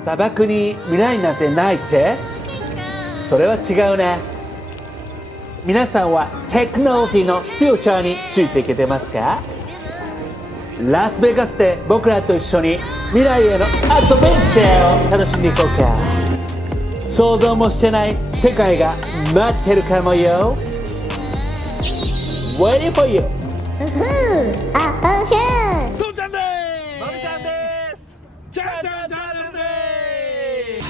砂漠に未来なんてないって？それは違うね。皆さんはテクノロジーのフューチャーについていけてますか？ラスベガスで僕らと一緒に未来へのアドベンチャーを楽しんでいこうか。想像もしてない世界が待ってるかもよ。Waiting for you。あ、オッケー。とんちゃんです。のびちゃんです。ちゃんちゃんチャンネルです。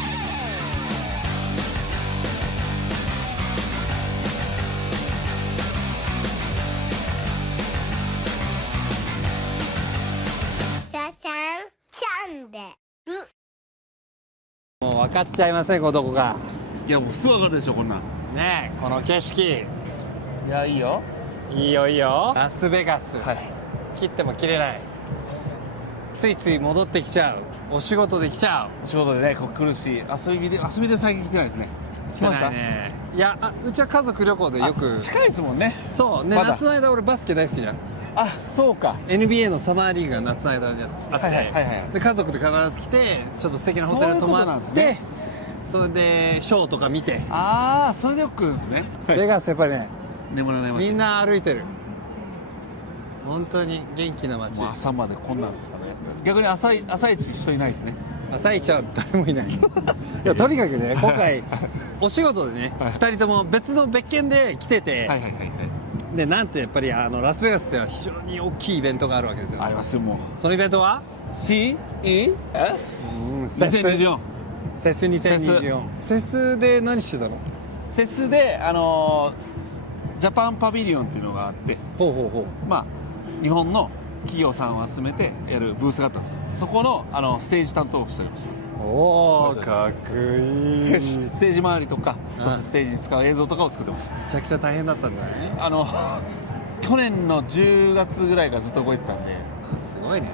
ちゃちゃんチャンネル。もう分かっちゃいません、こどこが。いやもうすぐわかるでしょこんなん。ねえ、この景色。いやいいよ。いいよいいよ。ラスベガス。はい。切っても切れない。ついつい戻ってきちゃう。お仕事で来ちゃお仕事でねここ来るし遊びで最近来てないですね。う。来ました？ね。いや、うちは家族旅行でよく。近いですもんね。そうね、まだ夏の間俺バスケ大好きじゃん。あ、そうか。 NBA のサマーリーグが夏の間であって、はいはいはいはいで家族で必ず来てちょっと素敵なホテル泊まってそういうことなんですね。それでショーとか見て、ああ、それでよく来るんですね。ベガスやっぱりね、眠らない街。みんな歩いてる。本当に元気な街。もう朝までこんなんですからね。逆に朝一人いないですね。朝一は誰もいないいやとにかくね、今回お仕事でね、はい2人とも別件で来てて、はいはいはいはい。でなんとやっぱりラスベガスでは非常に大きいイベントがあるわけですよ。ありますよもう。そのイベントは CES。2024。セス2024。セスで何してたの？セスでジャパンパビリオンっていうのがあって、ほうほうほう。まあ日本の企業さんを集めてやるブースがあったんですよ。そこのステージ担当をしておりました。おお、そうですかっこいい。めちステージ周りとか、うんそうそうステージに使う映像とかを作ってました。ゃくちゃ大変だったんじゃない？去年の10月ぐらいからずっと動いてたんで、すごいね。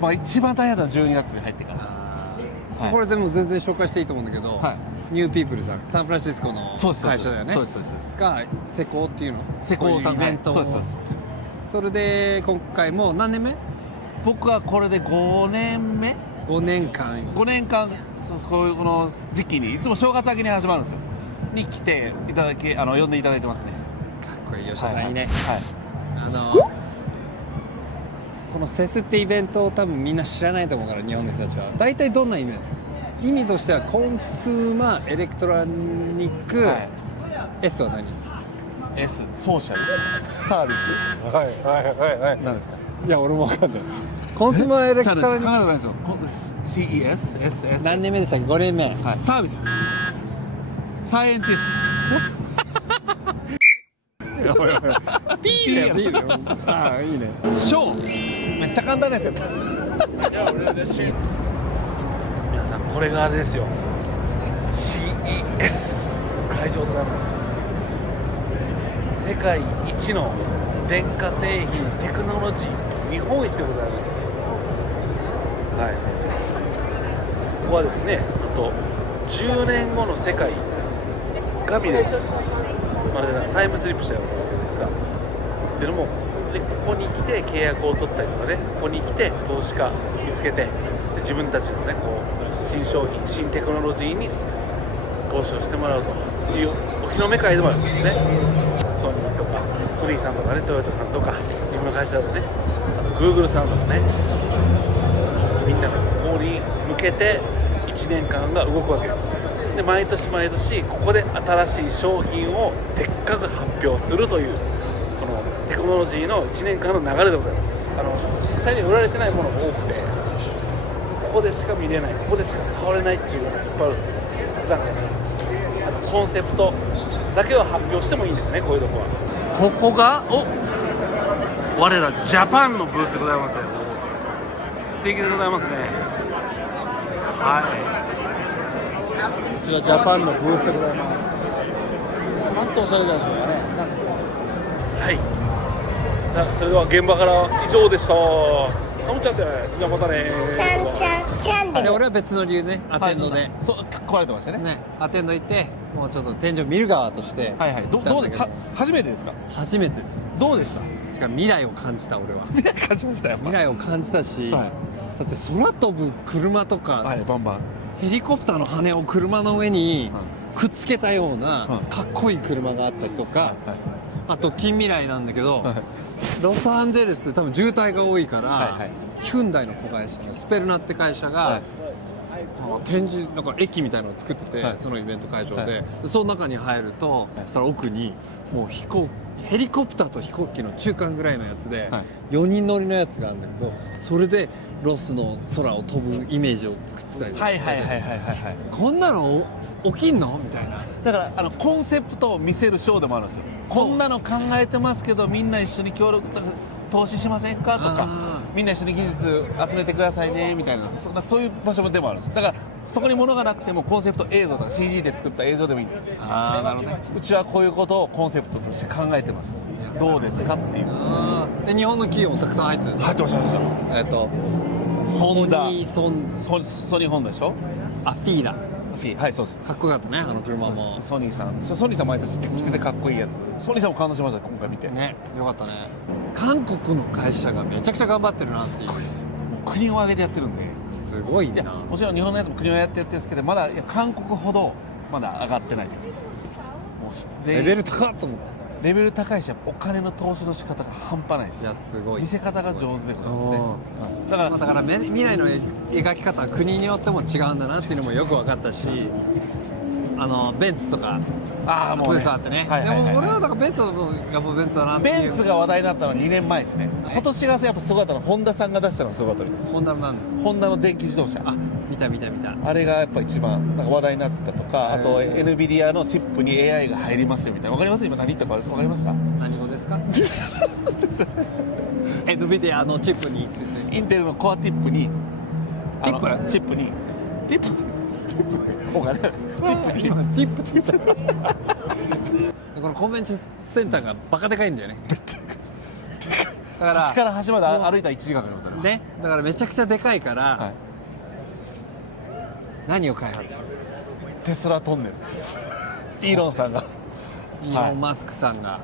まあ一番大変だったのは12月に入ってから。はいこれでも全然紹介していいと思うんだけど、はいニューピープルさん、サンフランシスコのそうです会社だよね。そうですそうですそうです。が施工っていうの？施工こういうイベントを。そうですそうです。それで今回も何年目僕はこれで5年目。 ？5年間。 5年間こういうこの時期にいつも正月明けに始まるんですよ。に来ていただき呼んでいただいてますね。かっこいい吉田さんいいね。はい。このセスってイベントを多分みんな知らないと思うから、日本の人たちは。大体どんなイベント？意味としてはコンスーマーエレクトロニック、はい S は何？ S ソーシャルサービス。はいはいはい。何ですか？いや俺もわかんない。コンスーマーエレクトロニック。考えないですよ。CES SS 何年目でしたっけ？5年目。はい、サービスサイエンティスピーだよピーだよ。ああいいね。トショーめっちゃ簡単なやつやった。皆さんこれがあれですよ。 CES 会場でございます。世界一の電化製品テクノロジー見本市でございます。はい、ここはですね、あと10年後の世界が見れます。まるでタイムスリップしたようなわけですが、っていうのもでここに来て契約を取ったりとかね、ここに来て投資家見つけて、で自分たちのねこう新商品新テクノロジーに投資をしてもらうというお披露目会でもあるんですね。ソニーとかソニーさんとかね、トヨタさんとか日本の会社だとね、あとグーグルさんとかね、みんながここに向けて1年間が動くわけです。で毎年毎年ここで新しい商品をでっかく発表するというこのテクノロジーの1年間の流れでございます。実際に売られてないものが多くて、ここでしか見れない、ここでしか触れないっていうのがいっぱいあるんですよ。だからあとコンセプトだけを発表してもいいんですね、こういうとこは。ここが我らジャパンのブースでございます。素敵でございますね。はい、こちらジャパンのブースでございます。なんとおしゃれなんでしょうかね。はい、さあそれでは現場から以上でした。ともちゃんです。じゃあまたね。ちゃんちゃんチャンネル。で俺は別の理由ね、アテンドで、はい、そう壊れてましたね。ね、アテンド行ってもうちょっと天井見る側としてはいはい。どうで初めてですか？初めてです。どうでした？しかも未来を感じた俺は。未来感じましたよ。未来を感じたし、はいだって空飛ぶ車とか、はいバンバンヘリコプターの羽を車の上にくっつけたようなはいかっこいい車があったりとか、はいあと近未来なんだけど、はいロサンゼルス多分渋滞が多いから、はいはいヒュンダイの子会社のスペルナって会社が、はい展示なんか駅みたいなのを作ってて、はいそのイベント会場で、はいでその中に入ると、そしたら奥にもうヘリコプターと飛行機の中間ぐらいのやつで、はい4人乗りのやつがあるんだけど、それでロスの空を飛ぶイメージを作ってたりとかはいはいはいはいはいはいこんなの起きんのみたいな。だからコンセプトを見せるショーでもあるんですよ。そうこんなの考えてますけどみんな一緒に協力投資しませんかとかあみんな一緒に技術集めてくださいねみたいなそういう場所でもあるんです。だからそこに物がなくてもコンセプト映像とか CG で作った映像でもいいんです。あーなるほどね。うちはこういうことをコンセプトとして考えてますどうですかっていうで日本の企業もたくさん入ってるんですよ。入ってました入ってましたホンダソニーソニーホンダでしょアフィーラはいそうですかっこよかったねあの車もソニーさん毎年来ててかっこいいやつソニーさんも感動しました今回見てねよかったね。韓国の会社がめちゃくちゃ頑張ってるなっていう。すごいですもう国を挙げてやってるんですごいいやな。もちろん日本のやつも国をやってるんですけどまだいや韓国ほどまだ上がってないですもう全員レベル高っと思った。レベル高いしやっぱお金の投資の仕方が半端ないですいやすごい見せ方が上手でございますねだからまあだから未来の描き方は国によっても違うんだなっていうのもよく分かったし、ベンツとかブああもうねースあってね、はいはいはいでも俺はだからベンツはもうやっぱベンツだなっていう。ベンツが話題になったのは2年前ですね今年がやっぱすごかったのはホンダさんが出したのがすごかったですホンダのなんだ。ホンダの電気自動車見たあれがやっぱ一番なんか話題になったとかあと NVIDIA のチップに AI が入りますよみたいなわかります今何言ったか分かりました何語ですかNVIDIA のチップにインテルのコアティップにティップチップにティップお金ですチップに今ティップって言っちゃったこのコンベンションセンターがバカでかいんだよねだから端から端まで歩いたら1時間かかりますよねねだからめちゃくちゃでかいから、はい何を開発するテスラトンネルですイーロンさんがイーロン・マスクさんが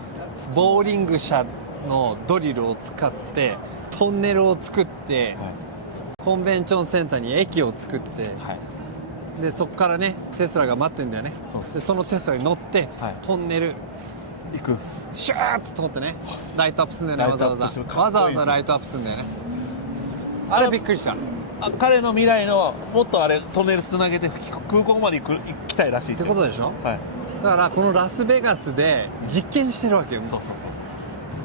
ボーリング車のドリルを使ってトンネルを作ってコンベンションセンターに駅を作ってはいでそこからねテスラが待ってんだよね。そうですでそのテスラに乗って、はいトンネル行くんすシューッと通ってねそうっすライトアップするんだよね。わざわざライトアップしてかっこいいわざわざライトアップするんだよね。あれびっくりした。彼の未来のもっとあれトンネルつなげて空港まで行きたいらしいってですよことでしょ。はいだからこのラスベガスで実験してるわけよ。そうそう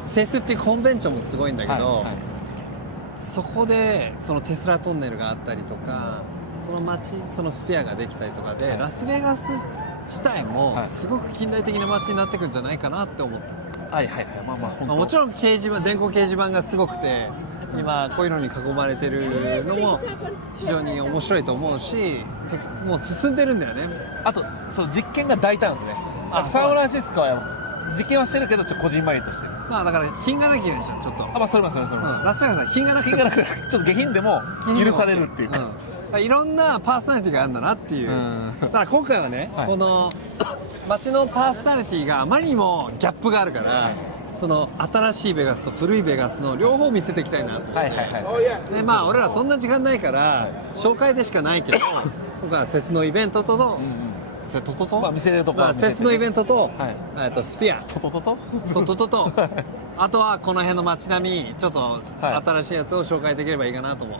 セスっていうコンベンションもすごいんだけど、はいはいそこでそのテスラトンネルがあったりとかその街そのスフィアができたりとかで、はいラスベガス自体もはいすごく近代的な街になってくんじゃないかなって思った、はいはいはいまあまあ本当もちろん掲示板電光掲示板がすごくて今こういうのに囲まれてるのも非常に面白いと思うしもう進んでるんだよね。あとその実験が大胆ですねサンフランシスコは実験はしてるけどちょっとこじんまりとしてるまあだから品がなきゃいけないじゃんちょっと、まあそれもそれもそれもラスベガスは品がなくて品がなくてちょっと下品でも許されるっていうか、いろんなパーソナリティがあるんだなっていう、だから今回はね、はいこの街のパーソナリティがあまりにもギャップがあるから、その新しいベガスと古いベガスの両方見せていきたいなと思って、はいはいはいでまあ俺らそんな時間ないから紹介でしかないけど今回はセスのイベントとの、セトトと、まあ見せれるとこは見せてセスのイベントと、はいスフィアトトトトととととあとはこの辺の街並みちょっとはい新しいやつを紹介できればいいかなと思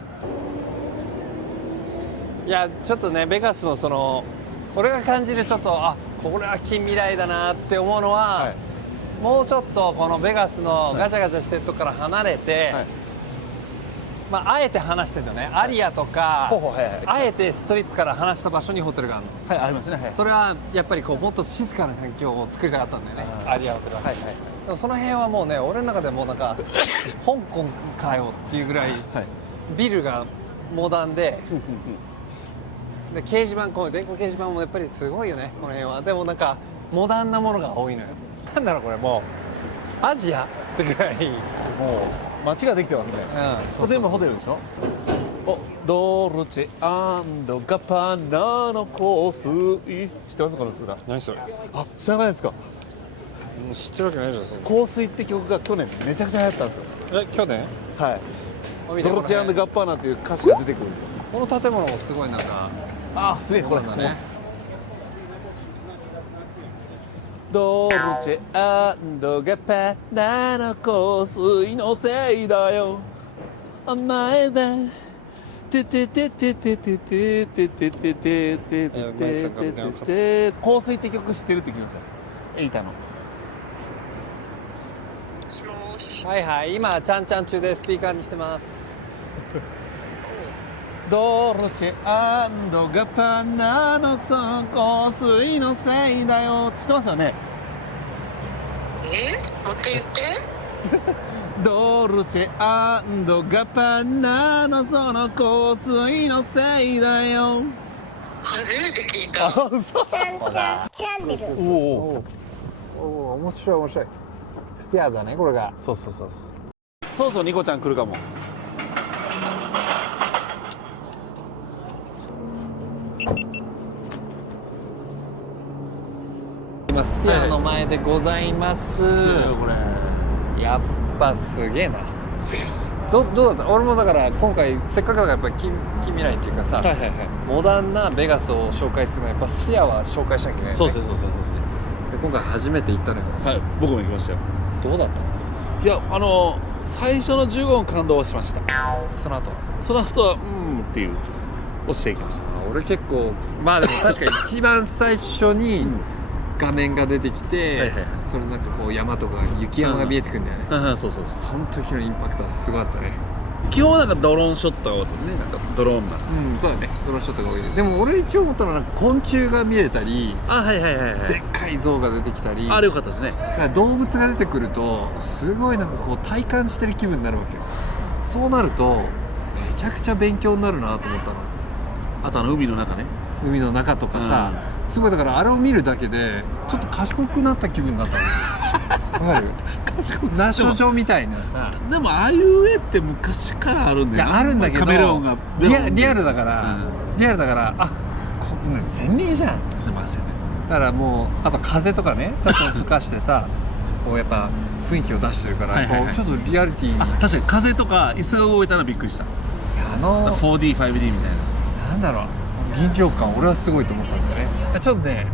う、いやちょっとねベガスのその俺が感じるちょっとこれは近未来だなって思うのは、はいもうちょっとこのベガスのガチャガチャしてるとこから離れて、はいまあ、あえて離してるのね、アリアとか、ほうほうはいはいあえてストリップから離した場所にホテルがあるの。はいありますねはいそれはやっぱりこうもっと静かな環境を作りたかったんだよね、アリアホテルは。はいはいでもその辺はもうね俺の中でもうなんか香港かよっていうぐらいはいビルがモダンで、で掲示板この電光掲示板もやっぱりすごいよねこの辺は。でもなんかモダンなものが多いのよ。なんだろうこれもうアジアってぐらい、もう街ができてますねうん、全部ホテルでしょおドルチェガパナの香水知ってますこの歌何それあ知らないですか知ってるわけないじゃんそんな。香水って曲が去年めちゃくちゃ流行ったんですよ去年はいドルチェ&ガッパーナっていう歌詞が出てくるんですよ。この建物もすごいなんかあすげえ、これそうなんだね。ドルチェ&ガッパーナの香水のせいだよ、甘えだてててててててててててててて香水って曲知ってるって聞きました。エイタの。はいはい、今ちゃんちゃん中でスピーカーにしてます。ドルチェ&ガッパーナのその香水のせいだよ、知ってますよね。もう一回言って。ドルチェ&ガッパーナのその香水のせいだよ。初めて聞いた。あ、嘘。ちゃんちゃんチャンネル。おお。おお、面白い面白い。スフィアだねこれが。そうそうそう。そうそう、ニコちゃん来るかも。今スフィアの前でございます。これ。やっぱすげえな。どうだった？俺もだから今回せっかくだからやっぱり近未来っていうかさ、はいはいはい。モダンなベガスを紹介するのはやっぱスフィアは紹介しなきゃいけない、ね。そうですね、そうですね。で今回初めて行ったのよ。はい、僕も行きましたよ。どうだったの？いや、最初の15分感動はしました。その後は。その後はっていう落ちていきました。俺結構まあでも確かに一番最初に画面が出てきて、はいはいはいそれなんかこう山とか雪山が見えてくるんだよね。そうそうそう。その時のインパクトはすごかったね。基本なんかドローンショットが多いね、なんかドローンな。うん、そうだね。ドローンショットが多いね。でも俺一応思ったのはなんか昆虫が見れたり、あ、はいはいはいはい。でっかい象が出てきたり、あれよかったですね。だから動物が出てくるとすごいなんかこう体感してる気分になるわけよ。そうなるとめちゃくちゃ勉強になるなと思ったの。あと海の中ね。海の中とかさ、すごいだからあれを見るだけでちょっと賢くなった気分になったの。わかる？ナショジョみたいなさ。でもああいう絵って昔からあるんだよ。いやあるんだけどカメレオンがリアルだから、リアルだから鮮明じゃん。すいませんです。だからもうあと風とかねちょっと吹かしてさこうやっぱ雰囲気を出してるから、はいはいはいこうちょっとリアリティに。確かに風とか椅子が動いたのはびっくりした。4D、5D みたいな。なんだろう臨場感俺はすごいと思ったんだよね。ちょっとね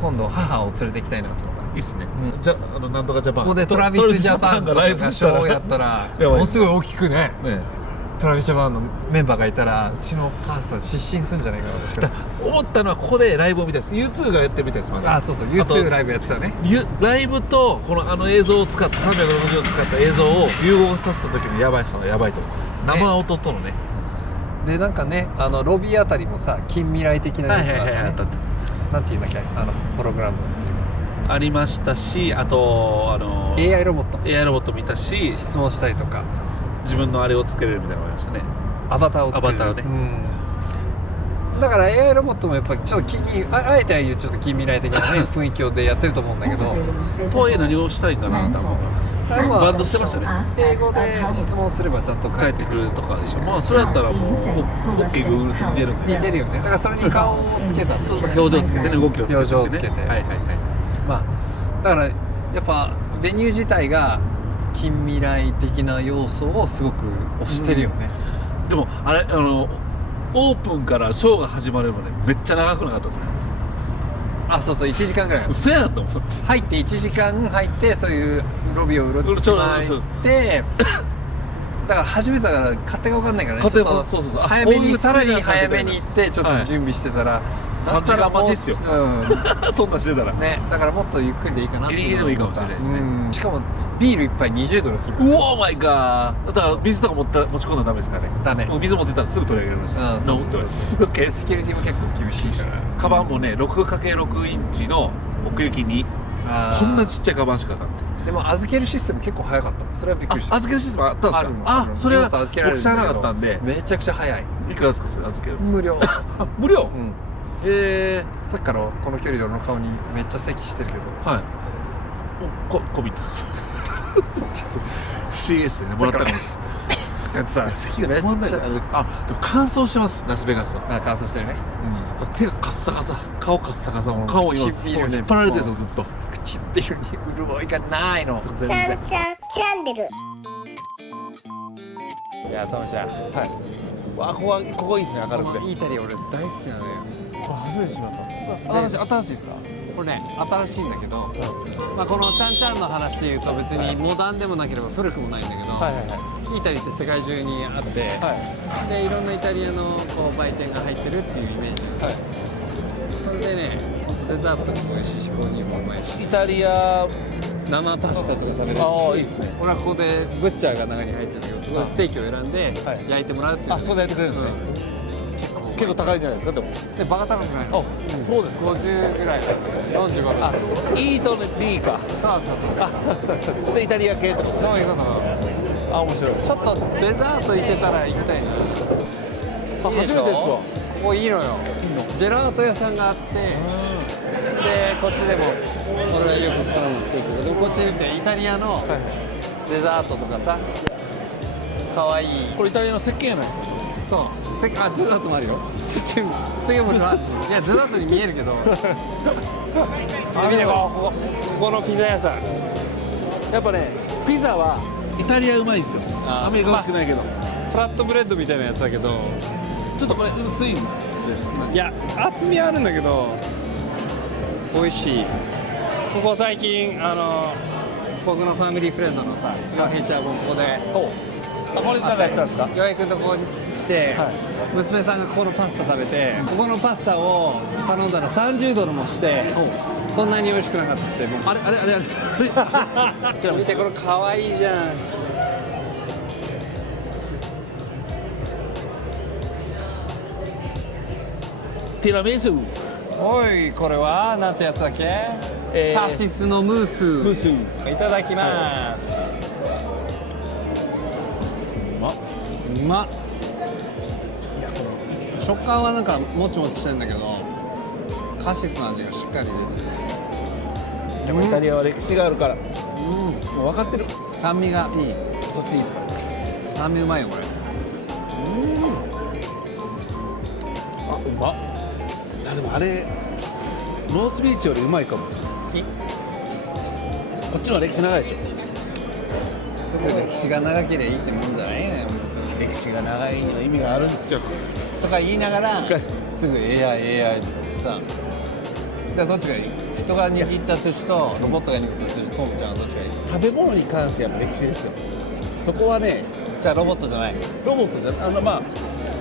今度母を連れて行きたいなと思った。いいっすね。うんじゃなんとかジャパン。ここでトラビスジャパンとかがショーをやったらものすごい大きくねトラビスジャパンのメンバーがいたらうちの母さん失神するんじゃないかなもしかして。思ったのはここでライブを見たいです。 U2 がやってるみたいです。まだあ、そうそう U2 ライブやってたね。ライブとこの映像を使って360を使った映像を融合させた時のヤバいさはヤバいと思います。生音とのね。でなんかねロビーあたりもさ近未来的な要素があったね。なんていうんだっけホログラムありましたし、あとAI ロボット AI ロボット見たし、質問したりとか自分のあれを作れるみたいなのがありましたね。アバターを作れる。アバターね、だから AI ロボットもやっぱりちょっとあえてああいうちょっと近未来的なね雰囲気をでやってると思うんだけどとはいえ何をしたいんだなと思います。バンドしてましたね。英語で質問すればちゃんと帰ってくるとかでしょ。まあそれだったらもう OKGoogle と似てるんで。似てるよね。だからそれに顔をつけたそう表情つけてね、動きをつけてね、表情をつけてはいはいはい。まあだからやっぱベニュー自体が近未来的な要素をすごく推してるよね。でもあれオープンからショーが始まるまでめっちゃ長くなかったですか？あ、そうそう1時間ぐらい嘘やと思って入って1時間入ってそういうロビーをうろつき回ってだから初めてだから勝手が分かんないからね。ちょっとそう早めにさらに早めに行ってちょっと準備してたら3時間待ちっすよ。そんなしてたらね。だからもっとゆっくりでいいかなって。ギリギリでもいいかもしれないですね。しかもビール1杯20ドルする。うおーマイガー。だから水とか持ち込んだらダメですからね。ダメ。水持ってたらすぐ取り上げられるし。そうセキュリティも結構厳しいから。カバンもね 6×6 インチの奥行きにこんなちっちゃいカバンしかなかった。でも預けるシステム結構早かった。それはびっくりした。預けるシステムあったんですか？あ、それは僕知らなかったんで。めちゃくちゃ早い。いくらですかそれ預ける？無料。無料？さっきからこの距離で俺の顔にめっちゃ咳してるけど。はい。こびた。ちょっと CS でねもらったかもしれない。さ咳が止まんない。あ、でも乾燥してますラスベガスは。あ、乾燥してるね。手がカッサカサ、顔カッサカサ、顔今引っ張られてるぞずっと。唇に潤いがないの全然。ちゃんチャンネル。いや楽しい。はいわあここいいですね明るくてイタリア俺大好きなのよ。これ初めて知りました新しいですかこれね新しいんだけど、まあ、このちゃんちゃんの話でいうと別にモダンでもなければ古くもないんだけど、はいはいはイタリアって世界中にあって、はいでいろんなイタリアのこう売店が入ってるっていうイメージ、はいそれでねデザートにも美味しいしコーヒーもうまいしイタリア生パスタとか食べれるし、ああいいですね俺はここでブッチャーが中に入ってるんだけどそこでステーキを選んではい焼いてもらうっていう、あそこでやってくれるんですね、結構高いんじゃないですかでもでバカ高くないの。そうですか50ぐらい45あイートリーかそうそうそうでイタリア系ってことそういうこと。あ面白いちょっとデザート行けたら行きたいな。あ初めてですわここいいのよ。ジェラート屋さんがあって、でこっちでも俺はよく頼むって言うけど、こっち見てイタリアのデザートとかさ、可愛い。これイタリアの石鹸やないですかそう。デザートもあるよ。石鹸もあるし。いやデザートに見えるけど。見てここのピザ屋さん。やっぱねピザはイタリアうまいんですよアメリカ美味しくないけど、フラットブレッドみたいなやつだけど、ちょっとこれ薄いんですいや厚みあるんだけど美味しい。ここ最近僕のファミリーフレンドのさヨヘイちゃんもここであこれなんかやったんですかヨヘイ君とここに来て、娘さんがここのパスタ食べて、ここのパスタを頼んだら30ドルもしてそんなに美味しくなかったってもうあれ見てこれ可愛いじゃん。ティラミスおいこれはなんてやつだっけ、カシスのムース。ムースいただきます。うまっ。食感はなんかもちもちしてるんだけどカシスの味がしっかり出てる。でもイタリアは歴史があるからもう分かってる酸味がいい。そっちいいですか酸味うまいよこれ。あうまっいやでもあれロースビーチよりうまいかもしれない好きこっちの方が歴史長いでしょすごい歴史が長ければいいってもんじゃないね。歴史が長いの意味があるんですよとか言いながらはいすぐ AI ってさ、じゃあどっちがいい。人が握った寿司とロボットが握った寿司とトムちゃんはどっちがいい。食べ物に関してやっぱ歴史ですよそこはねじゃあロボットじゃない。ロボットじゃま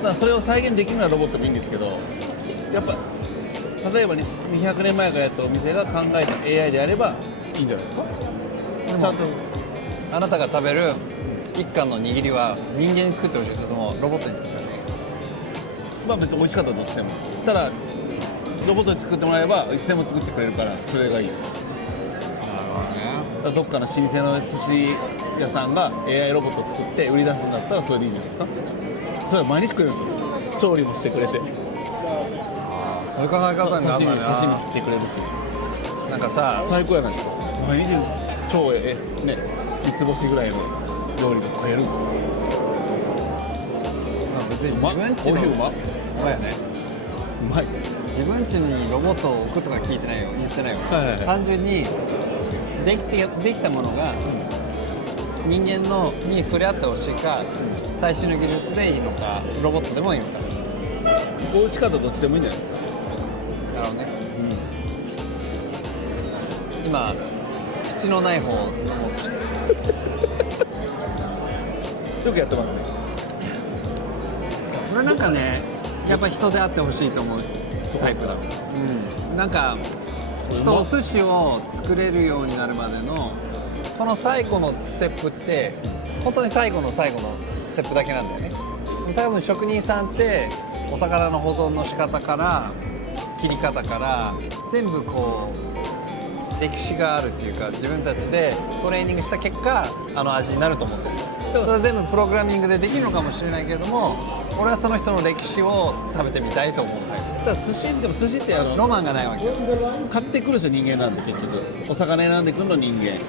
あそれを再現できるのはロボットもいいんですけどやっぱ例えば200年前からやったお店が考えた AI であればいいんじゃないですかちゃんとあなたが食べる一貫の握りは人間に作ってほしいですけどもロボットに作ってほしい。まあ別に美味しかったらどっちでもいいですただロボットに作ってもらえばいつでも作ってくれるからそれがいいですだからどっかの老舗の寿司屋さんが AI ロボットを作って売り出すんだったらそれでいいんじゃないですかそれは毎日くれるんですよ調理もしてくれてそういう考え方になるんだな。刺身切ってくれるしなんかさ最高やないですか毎日超ね三つ星ぐらいの料理が食えるんですよまあ別に自分ちのコーヒーうまっまいよね。うまい自分家にロボットを置くとか聞いてないよ言ってないよ、はいはいはい単純にできたものが人間に触れ合ってほしいか、最新の技術でいいのかロボットでもいいのか。おうちかとどっちでもいいんじゃないですかなるほどね、今口のない方を飲もうとしてる。よくやってますねこれなんかねやっぱ人であってほしいと思うタイプだ。なんかお寿司を作れるようになるまでのその最後のステップって本当に最後の最後のステップだけなんだよね。多分職人さんってお魚の保存の仕方から切り方から全部こう歴史があるっていうか自分たちでトレーニングした結果あの味になると思ってる。それは全部プログラミングでできるのかもしれないけれども俺はその人の歴史を食べてみたいと思うタイプ。だから寿司ってロマンがないわけよ。買ってくる人人間なんで結局お魚選んでくるの人間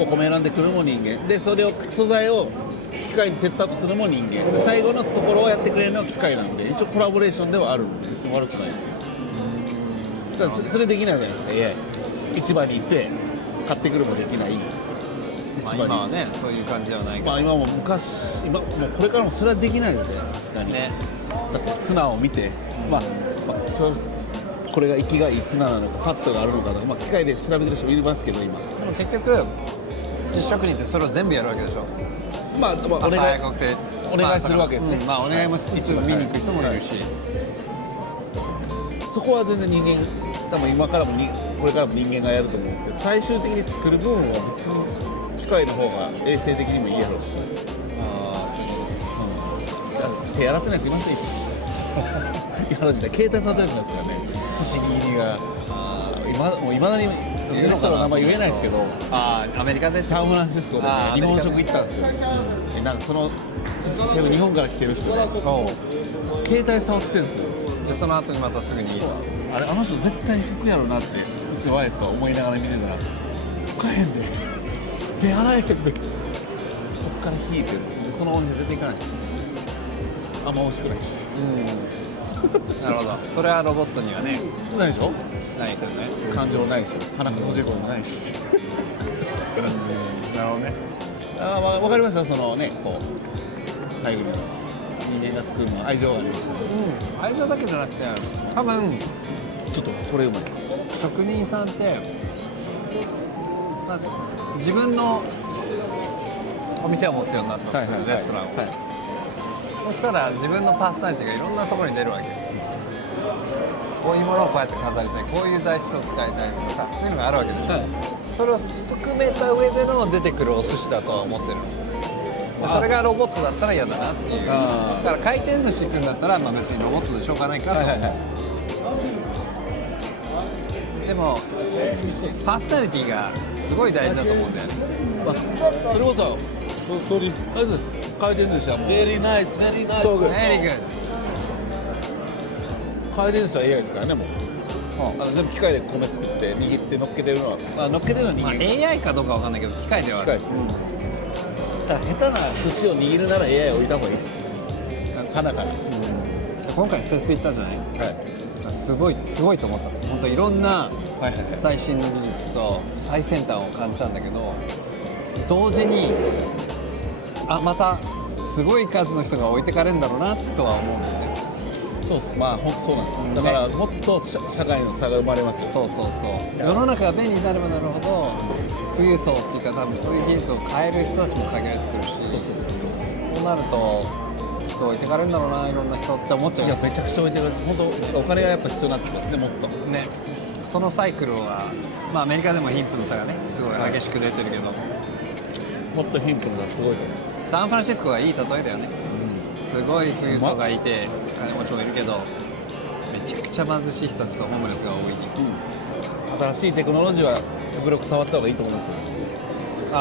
お米選んでくるのも人間でそれを素材を機械にセットアップするのも人間で最後のところをやってくれるのは機械なんで一応コラボレーションではあるんで別に悪くないですよだからそれできないじゃないですか AI 市場に行って買ってくるもできない一番に、今はねそういう感じではないけど、まあ今も昔今もうこれからもそれはできないですよさすがに、ね、だってツナを見て、まあそれこれが生きがいいツナなのかファットがあるのかとか、まあ、機械で調べてる人もいますけど今でも結局寿司職人ってそれを全部やるわけでしょ。まあお朝願い早くてお願いするわけですね、まあお願いもしつつ見に行く人もいるし、そこは全然人間多分今からもこれからも人間がやると思うんですけど、最終的に作る部分は別に機械の方が衛生的にもいいやろうし、手洗ってないやついませんよ今の時代携帯触ってるやつですからね、寿司握りがもういまだにレストランの名前言えないですけど、アメリカでサンフランシスコで、ね、日本食行ったんですよ。でなんかその寿司シェフ日本から来てる人が携帯触ってるんですよ。でその後にまたすぐにあれあの人絶対拭くやろなってうちワイフとは思いながら見てたら拭かへんで手洗えへんで、そっから引いてるんですでそのお店出ていかないです。あんま美味しくないしなるほど、それはロボットにはねないでしょ、ないけどね。感情ないし鼻くそ事故もないしなるほどね。わかりますよ、そのねこう最後に人間が作るのは愛情がありますから、愛情だけじゃなくて多分ちょっとこれうまいです。職人さんって、まあ、自分のお店を持つようになったんですよ、レストランを、そしたら自分のパーソナリティがいろんなところに出るわけよ。こういうものをこうやって飾りたい、こういう材質を使いたいとかさ、そういうのがあるわけでしょ、それを含めた上での出てくるお寿司だとは思ってる。それがロボットだったら嫌だなっていう。だから回転寿司行くんだったら、まあ、別にロボットでしょうがないかと思う、でもパーソナリティがすごい大事だと思うんだよね。それこそあれです回転寿司はもう Very nice, very nice. So good. Very good. 回転寿司は AI ですからね、もう全部機械で米作って握って乗っけてるのは乗っけてるのは人まあ、間、 AI かどうかわかんないけど機械ではある。機械です、だから下手な寿司を握るなら AI 置いた方がいいです鼻から、今回節水行ったじゃない、すごいと思った。本当いろんな最新の技術と最先端を感じたんだけど、同時にまたすごい数の人が置いてかれるんだろうなとは思うんだよね。そうです、まあ本当そうなんです、だからもっと社会の差が生まれますよ。そう世の中が便利になればなるほど富裕層っていうか多分そういう技術を変える人たちも限られてくるし、そうなると人置いてかれるんだろうな、いろんな人って思っちゃう。いやめちゃくちゃ置いてるんです、本当お金がやっぱ必要になってきますね、もっとね、そのサイクルは、まあ、アメリカでも貧富の差がねすごい激しく出てるけど、もっと貧富の差すごいと思う。サンフランシスコがいい例えだよね、すごい富裕層がいて金持ちもいるけどめちゃくちゃ貧しい人たちとホームレスが多い、新しいテクノロジーは極力触った方がいいと思いますよ。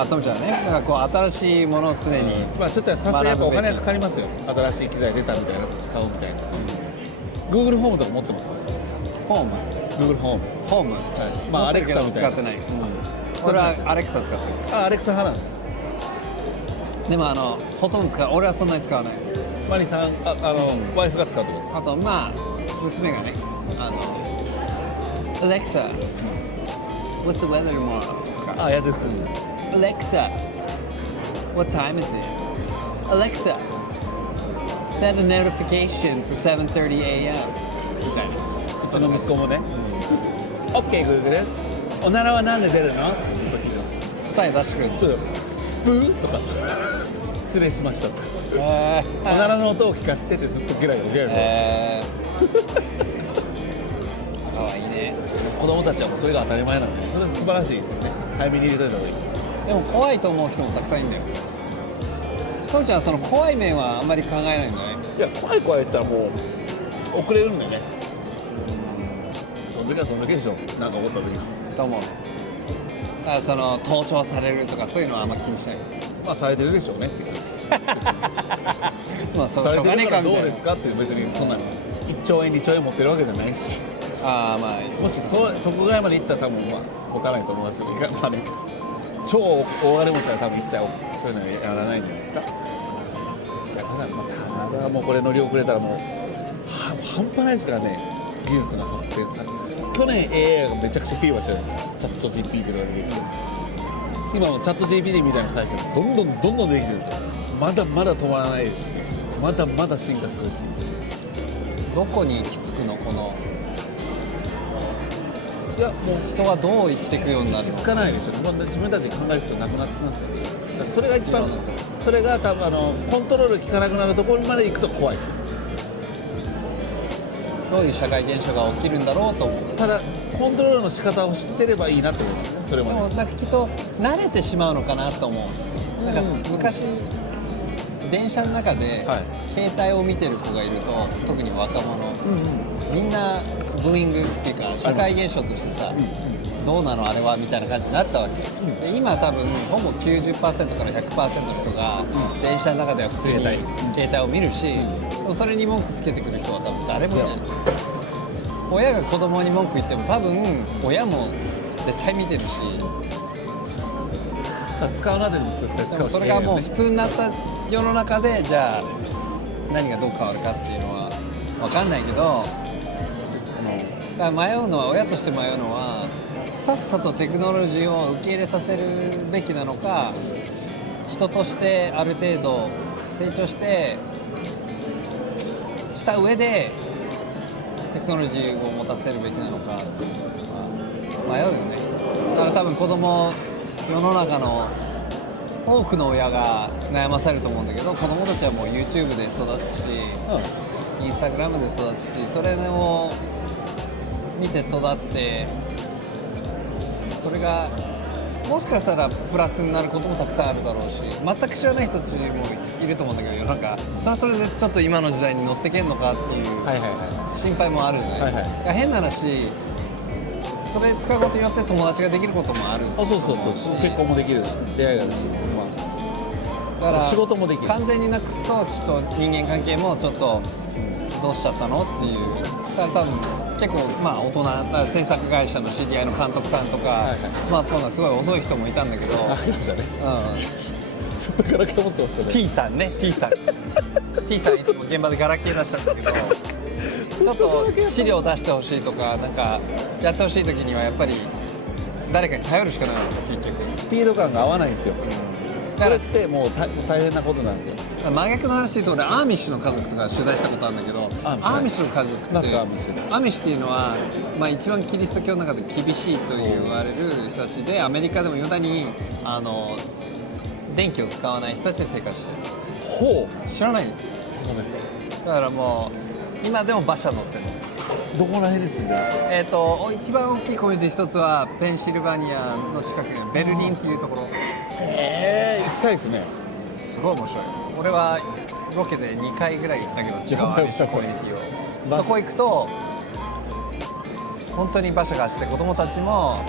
トムちゃんね、だからこう新しいものを常に、まあちょっとさすがにやっぱお金がかかりますよ、新しい機材出たみたいな買うみたいな、Google ホームとか持ってます？ホーム Google ホーム、ホーム、まあアレクサみたいな使ってない、俺はアレクサ使ってる。アレクサ派なんです。でもほとんど俺はそんなに使わない。マリさんワイフが使うってことですか？あとまあ娘がねAlexa what's the weather tomorrow とか、やです、Alexa what time is it Alexa send a notification for 7:30 a.m. みたいな。うちの息子もね、OK Google おならはなんで出るの？ずっと聞いてます。答え出してくれる。そうよ、ブーとか失礼しましたとか、おならの音を聞かせてってずっとゲラゲラゲラゲラかわいいね。子供たちはもうそれが当たり前なんで、それは素晴らしいですね。早めに入れといた方がいいです。でも怖いと思う人もたくさんいるんだよ。トムちゃんはその怖い面はあんまり考えないんだね。いや怖い言ったらもう遅れるんだよね。その時はその時でしょ、なんか思った時に。と思う。だからその盗聴されるとかそういうのはあんま気にしない。まあされてるでしょうねって感じですまあそされてるからどうみたいなですかって別にそんなに1兆円2兆円持ってるわけじゃないし、まあもしそこぐらいまでいったら多分まあ持たないと思いますけど、まあね、超大金持ちは多分一切そういうのはやらないんじゃないですか。いやただもうこれ乗り遅れたらもう半端ないですからね、技術が発展。去年 AI がめちゃくちゃフィーバーしてるんですから、チャット GPT とかでできて、今もチャット GPT みたいな会社もどんどんできるんですよ。まだまだ止まらないですし、まだまだ進化するし。どこに行き着くのこのいやもう人はどう生きていくようになるの？つかないですよ。もう自分たちで考える必要なくなってきますよ。だからそれが一番、それが多分コントロール効かなくなるところまで行くと怖いですよ。どういう社会現象が起きるんだろうと思う。ただコントロールの仕方を知ってればいいなと思いますね。それでまで。もなんかきっと慣れてしまうのかなと思う。なんか昔電車の中ではい携帯を見てる子がいると、特に若者、みんなブーイングっていうか社会現象としてさ、どうなのあれはみたいな感じになったわけ、で今多分ほぼ 90% から 100% の人が電車の中では普通に携帯を見るし、でもそれに文句つけてくる人は多分誰もいない。親が子供に文句言っても多分親も絶対見てるし、使うなでも絶対で使うし。もそれがもう普通になった世の中で、じゃあ何がどう変わるかっていうのは分かんないけど、だから迷うのは、親として迷うのはさっさとテクノロジーを受け入れさせるべきなのか、人としてある程度成長した上でテクノロジーを持たせるべきなのかっていうのは迷うよね。だから多分子供、世の中の多くの親が悩まされると思うんだけど、子供たちはもう YouTube で育つし、Instagram で育つし、それを見て育って、それがもしかしたらプラスになることもたくさんあるだろうし、全く知らない人たちもいると思うんだけど、世の中それはそれでちょっと今の時代に乗ってけんのかっていう心配もあるじゃない、変な話、それ使うことによって友達ができることもあると思うし、結婚もできるし、出会いができる。だから仕事もできる。完全になくすときっと人間関係もちょっとどうしちゃったのっていう。だから多分結構大人、だから制作会社の知り合いの監督さんとか、スマートフォンがすごい遅い人もいたんだけど、ありましたね。ずっとガラケー持ってましたね。 T さんね、 T さんT さんいつも現場でガラケー出したんですけど、ちょっと資料出してほしいとか、なんかやってほしい時にはやっぱり誰かに頼るしかないの、結局。スピード感が合わないんですよ。それってもう大変なことなんですよ。真逆の話で言うと、俺アーミッシュの家族とか取材したことあるんだけど、アーミッシュの家族って、なんすかアーミッシュ？アーミッシュっていうのは、一番キリスト教の中で厳しいと言われる人たちで、アメリカでも未だに電気を使わない人たちで生活してる。ほう。知らない？だからもう今でも馬車乗ってる。どこら辺に住んでるんですか？一番大きいコミュニティ一つはペンシルバニアの近くにベルリンっていうところ。行きたいですね。すごい面白い。俺はロケで2回ぐらい行ったけど、違うアーミッシュコミュニティを。そこ行くと本当に馬車が走って、子供たちも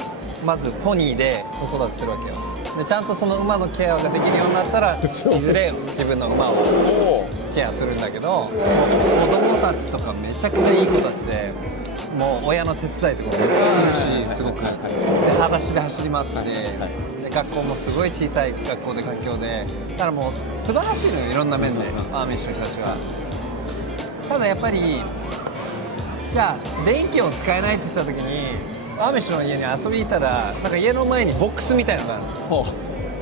まずポニーで子育てするわけよ。でちゃんとその馬のケアができるようになったら、いずれ自分の馬をケアするんだけど、子供たちとかめちゃくちゃいい子たちで、もう親の手伝いとかもするし、すごくで裸足で走り回ってて、で学校もすごい小さい学校で環境で、だからもう素晴らしいのよ、いろんな面でアーミッシュの人たちが。ただやっぱり、じゃあ電気を使えないって言った時に、アーミッシュの家に遊びに行ったら、なんか家の前にボックスみたいなのがある。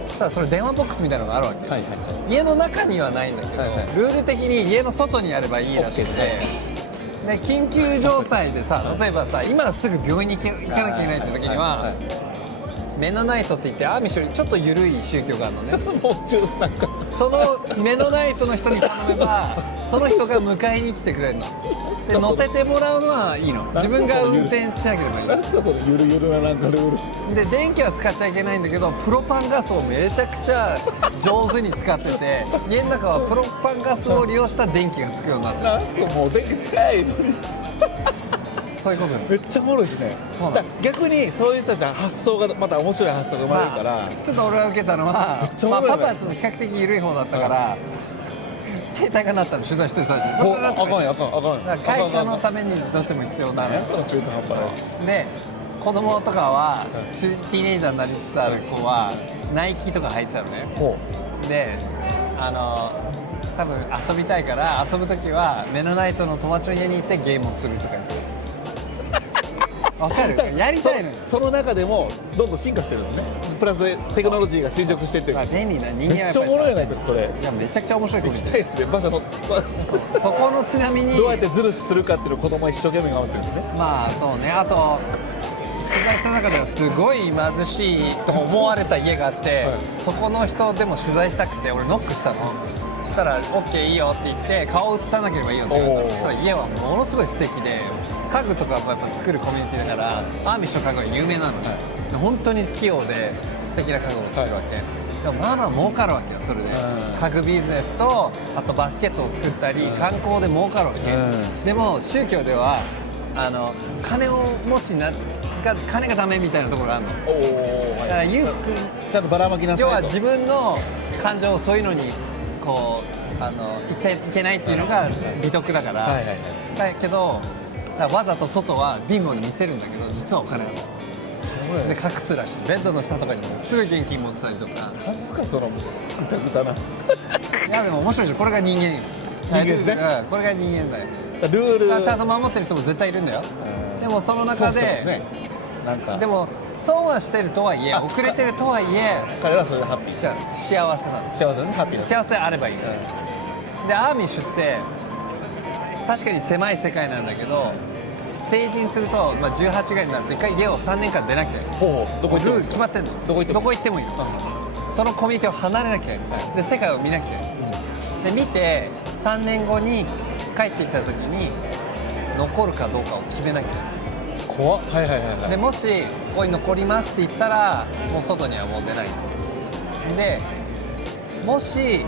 そしたらそれ電話ボックスみたいなのがあるわけ、家の中にはないんだけど、ルール的に家の外にあればいいらしくて、で緊急状態でさ、例えばさ、今すぐ病院に行かなきゃいけないって時には、メノナイトって言って、アーミッシュよりちょっと緩い宗教があるのね。もうちょっとなんかそのメノナイトの人に頼めば、その人が迎えに来てくれるので、乗せてもらうのはいいの、自分が運転しなければいい。何ですかそれゆるゆるななんかルール。で電気は使っちゃいけないんだけど、プロパンガスをめちゃくちゃ上手に使ってて、家の中はプロパンガスを利用した電気がつくようになってる。なんすかもう電気使えのに。そういうことよ。めっちゃおもろいですね。そうなの。逆にそういう人たちの発想がまた面白い発想が生まれるから、ちょっと俺が受けたのは、ちゃおもろいパパはちょっと比較的緩い方だったから、携帯が鳴ったの、取材してる最中に。あかんよあかんあかんよ。だから会社のためにどうしても必要なの。その中途半端なやつ。で子供とかは、ティーネイジャーになりつつある子はナイキとか履いてたのね。で多分遊びたいから、遊ぶ時はメノナイトの友達の家に行ってゲームをするとか言ってわかるやりたいのよ。その中でもどんどん進化してるんですね。プラステクノロジーが進捗していってる。まあ便利な人間めっちゃおもろいじゃないですかそれ。いやめちゃくちゃ面白いコミュニテ行きたいですね。場所のィ。そこのちなみにどうやってズルするかっていうのを子供は一生懸命頑張ってるんですね。まあそうね。あと取材した中ではすごい貧しいと思われた家があって、はいそこの人でも取材したくて俺ノックしたの。そしたら OK いいよって言って顔を映さなければいいよって言われたの。そしたら家はものすごい素敵で家具とかもやっぱ作るコミュニティだからアーミッシュの家具は有名なのね、本当に器用で素敵な家具を作るわけ、でもまあまあ儲かるわけよそれで、家具ビジネスとあとバスケットを作ったり、観光で儲かるわけ、でも宗教では金を持ちな金がダメみたいなところがあるの。だから裕福ちゃんとばらまきなさいと。要は自分の感情をそういうのにこう言っちゃいけないっていうのが美徳だから、だけどだからわざと外は貧乏に見せるんだけど実はお金あるので隠すらしい。ベッドの下とかにもすごい現金持ってたりとか。なんすかそのぐたぐたな。いやでも面白いでしょ。これが人間よ。人間ですねうんこれが人間だよ。ルールちゃんと守ってる人も絶対いるんだよ。でもその中そうですでね。なんかでも損はしてるとはいえ遅れてるとはいえ彼はそれでハッピー。じゃあ幸せなの。幸せだねハッピーな。幸せであればいい、でアーミッシュって確かに狭い世界なんだけど成人すると、まあ、18ぐらいになると一回家を3年間出なきゃいけない。ほうどこ行ってルールもですか決まってんの。どこ行ってもいいの、そのコミュニティを離れなきゃいけない、で世界を見なきゃいけない、で見て3年後に帰ってきた時に残るかどうかを決めなきゃいけない。怖っ。はいはいはいはい。でもし「ここに残ります」って言ったらもう外にはもう出ない。でもし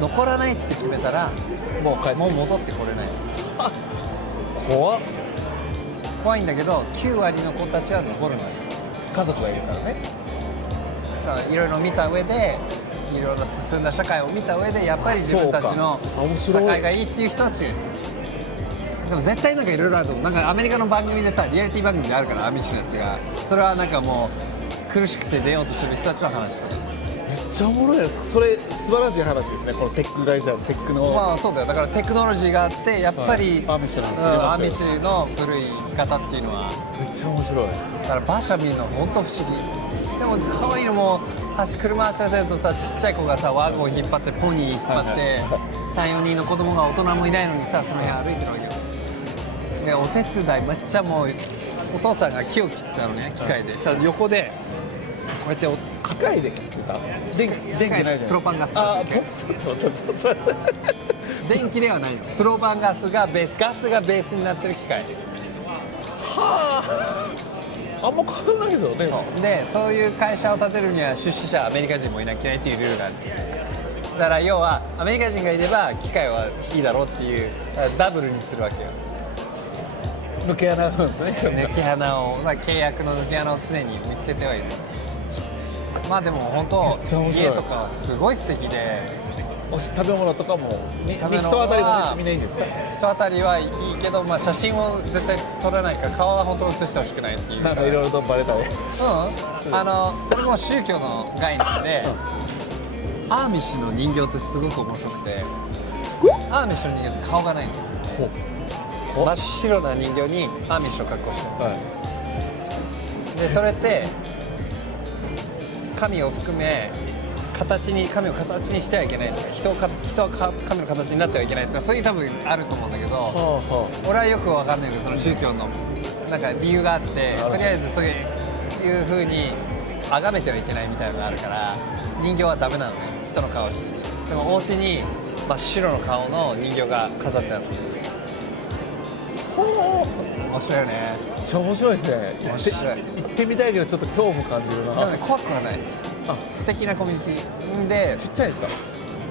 残らないって決めたらもう戻ってこれない。怖っ。怖いんだけど9割の子たちは残るのよ。家族がいるからね。さあいろいろ見た上でいろいろ進んだ社会を見た上でやっぱり自分たちのそうか面白い社会がいいっていう人たちでも絶対なんかいろいろあると思う。なんかアメリカの番組でさリアリティ番組であるからアミッシュのやつがそれはなんかもう苦しくて出ようとする人たちの話とか。めっちゃおもろいです。それ素晴らしい話ですね。このテック会社テックの。まあそうだよ。だからテクノロジーがあってやっぱり、はいアーミッシュなんですうんよアーミッシュの古い生き方っていうのはめっちゃ面白い。だから馬車見るの本当不思議。でも可愛いのも車走らせるとさちっちゃい子がさワゴン引っ張ってポニー引っ張って34人の子供が大人もいないのにさその辺歩いてるわけよ。でお手伝いめっちゃもうお父さんが木を切ってたのね機械で。したら横でこうやって機械で切ってた。電気ないじゃないですか。プロパンガスああ、ちょっと。電気ではないよ。プロパンガスがベースガスがベースになってる機械はあ。あんま変わらないですよね。でそういう会社を建てるには出資者アメリカ人もいなきゃいけないっていうルールがある。だから要はアメリカ人がいれば機械はいいだろうっていうダブルにするわけよ。抜け穴があるんですね。抜け穴を契約の抜け穴を常に見つけてはいる。まあでも本当めっちゃ面白い家とかはすごい素敵で食べ物とかも食べ物は人当たりもみんないいんですか。人当たりはいいけど、まあ、写真を絶対撮らないから顔は本当写してほしくないっていうなんかいろいろとバレたり。それも宗教の概念で、アーミッシュの人形ってすごく面白くてアーミッシュの人形って顔がないの。真っ白な人形にアーミッシュの格好してる、はい。でそれって神を含め神を形にしてはいけないとか人は神の形になってはいけないとかそういう多分あると思うんだけど、俺はよく分かんないけどその宗教のなんか理由があってとりあえずそういう風に崇めてはいけないみたいなのがあるから人形はダメなのね。人の顔をしてでもお家に真っ白の顔の人形が飾ってあるの。面白いよね。めっちゃ面白いですね。面白い。行ってみたいけどちょっと恐怖感じるな。でもね怖くはない。素敵なコミュニティでちっちゃいですか。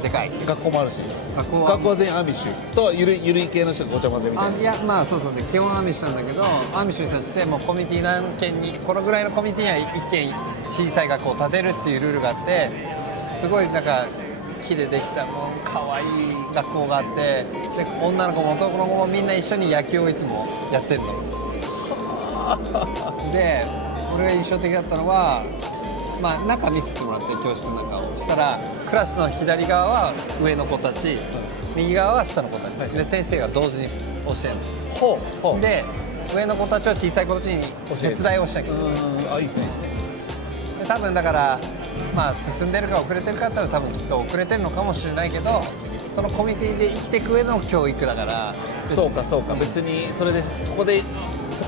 でかい。学校もあるし。学校学校は全員アーミッシュとゆるい系の人がごちゃ混ぜみたいな。いやまあそうそうで基本アーミッシュなんだけどアーミッシュに対してもうコミュニティ何軒にこのぐらいのコミュニティには1軒小さい学校を建てるっていうルールがあってすごいなんか木でできたもう可愛い学校があってで女の子も男の子もみんな一緒に野球をいつもやってるの。で俺が印象的だったのはまあ中見せてもらって教室の中をしたらクラスの左側は上の子たち右側は下の子たちで先生が同時に教えるの。で上の子たちは小さい子たちに手伝いをしなきゃいけない。あ、いいですね。で多分だからまあ進んでるか遅れてるかって言ったら多分きっと遅れてるのかもしれないけど、そのコミュニティで生きていく上の教育だから。そうかそうか、別にそれでそこ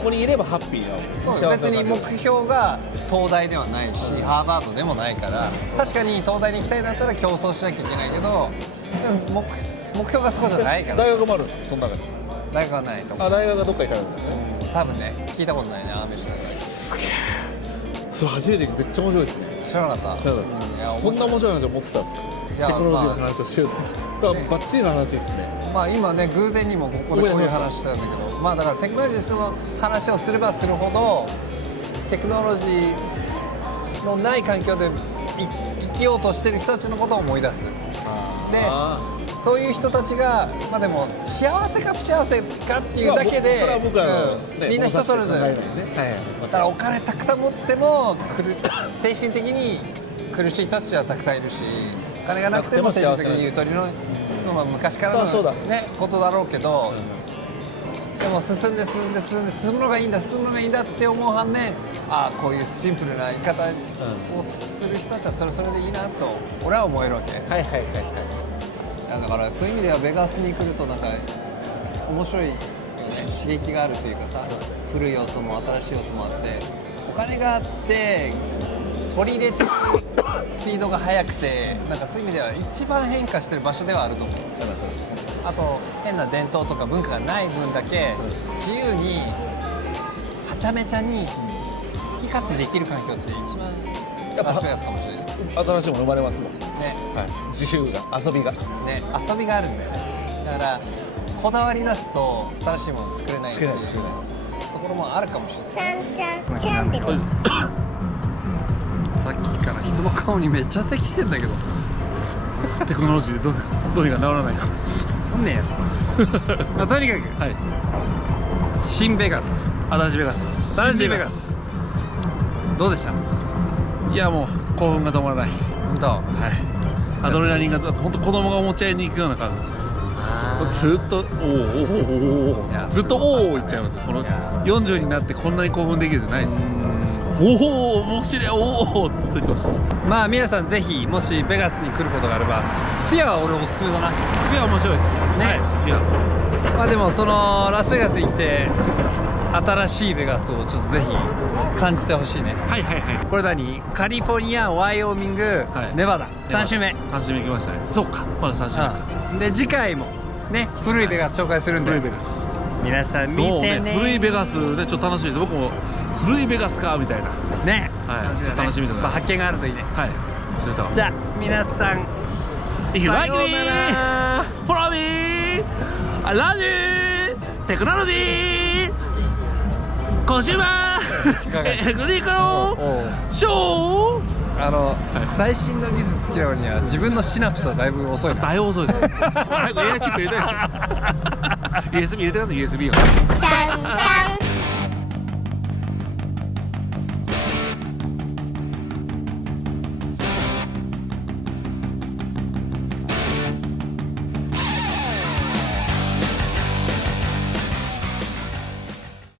にいればハッピーなわけですね。そう別に目標が東大ではないし、ハーバードでもないから、確かに東大に行きたいんだったら競争しなきゃいけないけど、でも目標がそこじゃないから。大学もあるんですか、その中で。大学はないと思う。あ、大学がどっか行かれるんですね。多分ね、聞いたことないね、アーメシュすげえ。それ初めてめっちゃ面白いですね。知らなかった。知らなかったです。いやそんな面白い話を持ってたんですか。いやテクノロジーの話をしてると。だからバッチリの話ですね。まあ今ね、偶然にもここでこういう話してたんだけど、まあだからテクノロジーの話をすればするほど、テクノロジーのない環境で生きようとしてる人たちのことを思い出す。でそういう人たちが、まあでも幸せか不幸せかっていうだけで、それは僕はみんな人それぞれ。ね。だからお金たくさん持ってても精神的に苦しい人たちはたくさんいるし、お金がなくても精神的にゆとりのその昔からの、そうだね、ことだろうけど、でも進んでむのがいいんだって思う反面、ああこういうシンプルな言い方をする人たちはそれでいいなと俺は思えるわけ。はいはいはいはい。いやだからそういう意味ではベガスに来るとなんか面白いよね、刺激があるというかさ、古い要素も新しい要素もあって、お金があって取り入れてスピードが速くて、なんかそういう意味では一番変化してる場所ではあると思う。あと変な伝統とか文化がない分だけ自由にはちゃめちゃに好き勝手できる環境って一番ラスベガスかもしれない。新しいもの生まれますもん。ね、はい。自由が、遊びが。ね、遊びがあるんだよね。だからこだわり出すと新しいもの作れないっていうところもあるかもしれない。ちゃんチャンネル。さっきから人の顔にめっちゃ咳してんだけど。テクノロジーでどうにかならないか。なんねえよ。まあとにかく、はい。新ベガス。新しいベガス。新しいベガス。どうでした？いやもう興奮が止まらない。本当。はい。アドレナリンがずっと本当子供がおもちゃ屋に行くような感覚です。ずっとずっとおお言っちゃいます。この40になってこんなに興奮できるってないです。おお面白いおおずっと言ってました。まあ皆さんぜひもしベガスに来ることがあれば、スフィアは俺おすすめだな。スフィア面白いですねはい、スフィア。まあでもそのラスベガスに来て新しいベガスをちょっとぜひ感じてほしいね。はいはいはい。これ何？カリフォルニア、ワイオミング、はいネバダ3週目。 3週目来ましたね。そうかまだ3週目か。で次回もね古いベガス紹介するんで、古いベガス皆さん見どうてね。古いベガスでちょっと楽しみです。僕も古いベガスかみたいな。ね、はいちょっと楽しみでございます発見があるといいね。はいそれとじゃあ皆さん If you like さよ me うなら follow me I love you テクノロジーコンシューマーエグリコショー最新の技術つけるには自分のシナプスはだいぶ遅いな。だいぶ遅いです早く AI チップ入れたいですよ USB 入れてください USB をちゃんちゃん